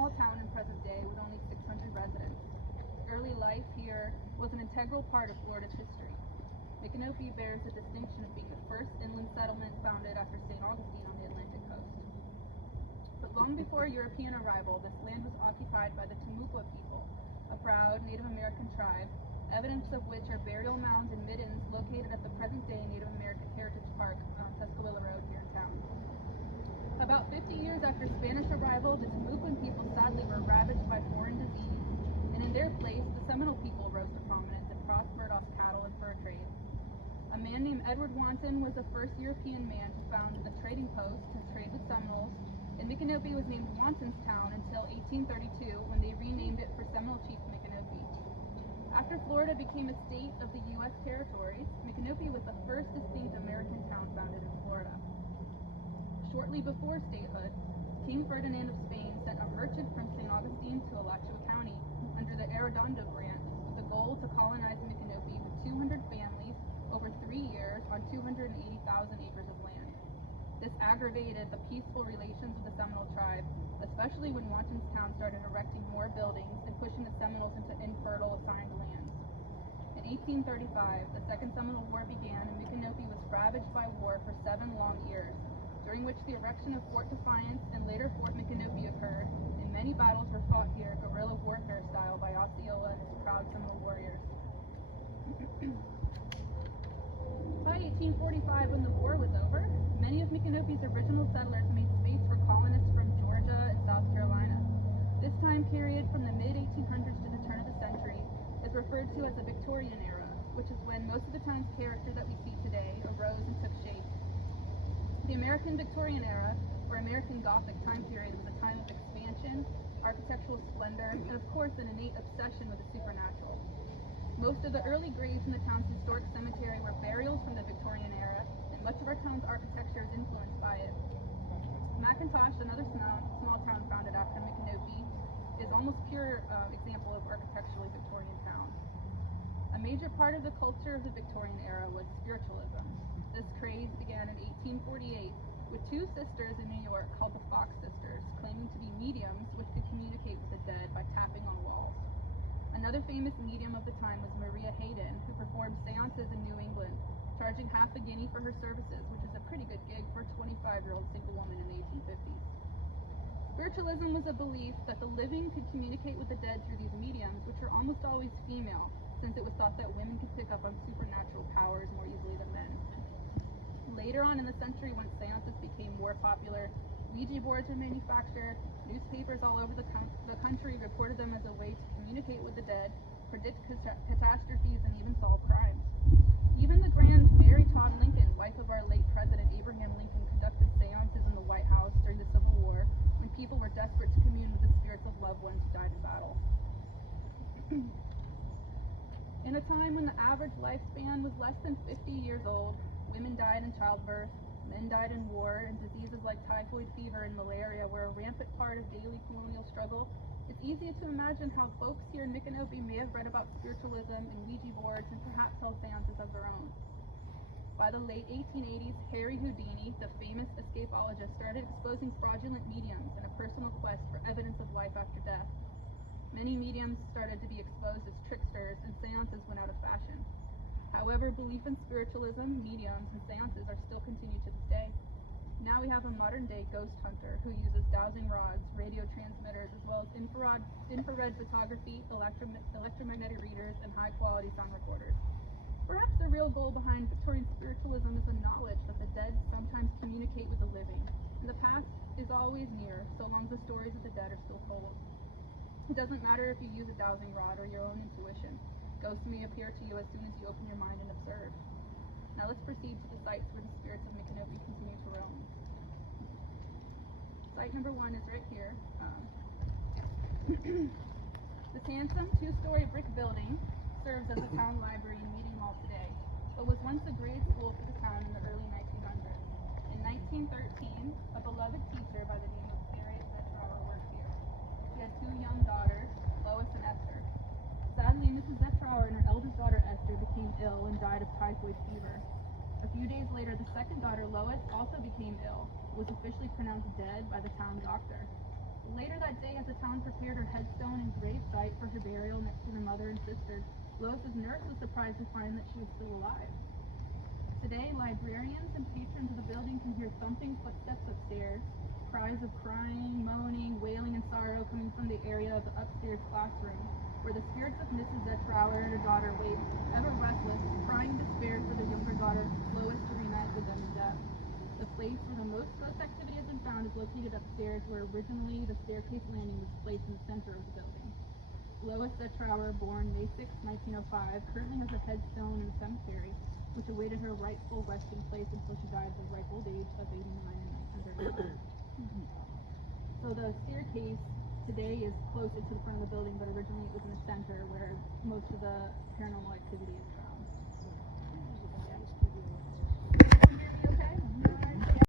small town in present day with only 600 residents. Early life here was an integral part of Florida's history. Micanopy bears the distinction of being the first inland settlement founded after St. Augustine on the Atlantic coast. But long before European arrival, this land was occupied by the Timucua people, a proud Native American tribe, evidence of which are burial mounds and middens located at the present-day Native American Heritage Park on Tuscaloosa Road here in town. About 50 years after Spanish arrival, the Timucuan people sadly were ravaged by foreign disease, and in their place, the Seminole people rose to prominence and prospered off cattle and fur trade. A man named Edward Wanton was the first European man to found a trading post to trade with Seminoles, and Micanopy was named Wanton's Town until 1832, when they renamed it for Seminole Chief Micanopy. After Florida became a state of the U.S. territories, Micanopy was the first distinct American town founded in Florida. Shortly before statehood, King Ferdinand of Spain sent a merchant from St. Augustine to Alachua County under the Arredondo Grant with the goal to colonize Micanopy with 200 families over 3 years on 280,000 acres of land. This aggravated the peaceful relations with the Seminole tribe, especially when Wanton's Town started erecting more buildings and pushing the Seminoles into infertile assigned lands. In 1835, the Second Seminole War began, and Micanopy was ravaged by war for 7 long years, during which the erection of Fort Defiance and later Fort Micanopy occurred, and many battles were fought here guerrilla warfare style by Osceola and his proud Seminole warriors. By 1845, when the war was over, many of Micanopy's original settlers made space for colonists from Georgia and South Carolina. This time period, from the mid-1800s to the turn of the century, is referred to as the Victorian era, which is when most of the town's character that we see today arose and took shape. The American Victorian era, or American Gothic time period, was a time of expansion, architectural splendor, and of course an innate obsession with the supernatural. Most of the early graves in the town's historic cemetery were burials from the Victorian era, and much of our town's architecture is influenced by it. McIntosh, another small town founded after Micanopy, is almost pure example of architecturally Victorian town. A major part of the culture of the Victorian era was spiritualism. This craze began in 1848 with 2 sisters in New York called the Fox Sisters, claiming to be mediums which could communicate with the dead by tapping on walls. Another famous medium of the time was Maria Hayden, who performed seances in New England, charging half a guinea for her services, which is a pretty good gig for a 25-year-old single woman in the 1850s. Spiritualism was a belief that the living could communicate with the dead through these mediums, which were almost always female, since it was thought that women could pick up on supernatural powers more easily than men. Later on in the century, when seances became more popular, Ouija boards were manufactured. Newspapers all over the country reported them as a way to communicate with the dead, predict catastrophes, and even solve crimes. Even the Grand Mary Todd Lincoln, wife of our late President Abraham Lincoln, conducted seances in the White House during the Civil War when people were desperate to commune with the spirits of loved ones who died in battle. In a time when the average lifespan was less than 50 years old, women died in childbirth, men died in war, and diseases like typhoid fever and malaria were a rampant part of daily colonial struggle, it's easy to imagine how folks here in Micanopy may have read about spiritualism and Ouija boards and perhaps held seances of their own. By the late 1880s, Harry Houdini, the famous escapologist, started exposing fraudulent mediums in a personal quest for evidence of life after death. Many mediums started to be exposed as tricksters, and seances went out of fashion. However, belief in spiritualism, mediums, and seances are still continued to this day. Now we have a modern-day ghost hunter who uses dowsing rods, radio transmitters, as well as infrared photography, electromagnetic readers, and high-quality sound recorders. Perhaps the real goal behind Victorian spiritualism is the knowledge that the dead sometimes communicate with the living, and the past is always near, so long as the stories of the dead are still told. It doesn't matter if you use a dowsing rod or your own intuition. Ghosts may appear to you as soon as you open your mind and observe. Now let's proceed to the sites where the spirits of Micanopy continue to roam. Site number 1 is right here. This handsome 2-story brick building serves as a town library and meeting hall today, but was once a grade school for the town in the early 1900s. In 1913, a beloved teacher by the name of Harriet Zetrower worked here. She had 2 young daughters, Lois and Esther. Sadly, Mrs. Zetrower and her eldest daughter Esther became ill and died of typhoid fever. A few days later, the second daughter, Lois, also became ill, was officially pronounced dead by the town doctor. Later that day, as the town prepared her headstone and grave site for her burial next to her mother and sister, Lois's nurse was surprised to find that she was still alive. Today, librarians and patrons of the building can hear thumping footsteps upstairs, cries of crying, moaning, wailing, and sorrow coming from the area of the upstairs classroom, where the spirits of Mrs. Zetrower and her daughter wait, ever restless, crying despair for their younger daughter, Lois Serena, the done in death. The place where the most ghost activity has been found is located upstairs, where originally the staircase landing was placed in the center of the building. Lois Zetrower, born May 6, 1905, currently has a headstone in the cemetery, which awaited her rightful resting place until she died at the ripe old age of 89 in 1939. So the staircase today is closer to the front of the building, but originally it was in the center where most of the paranormal activity is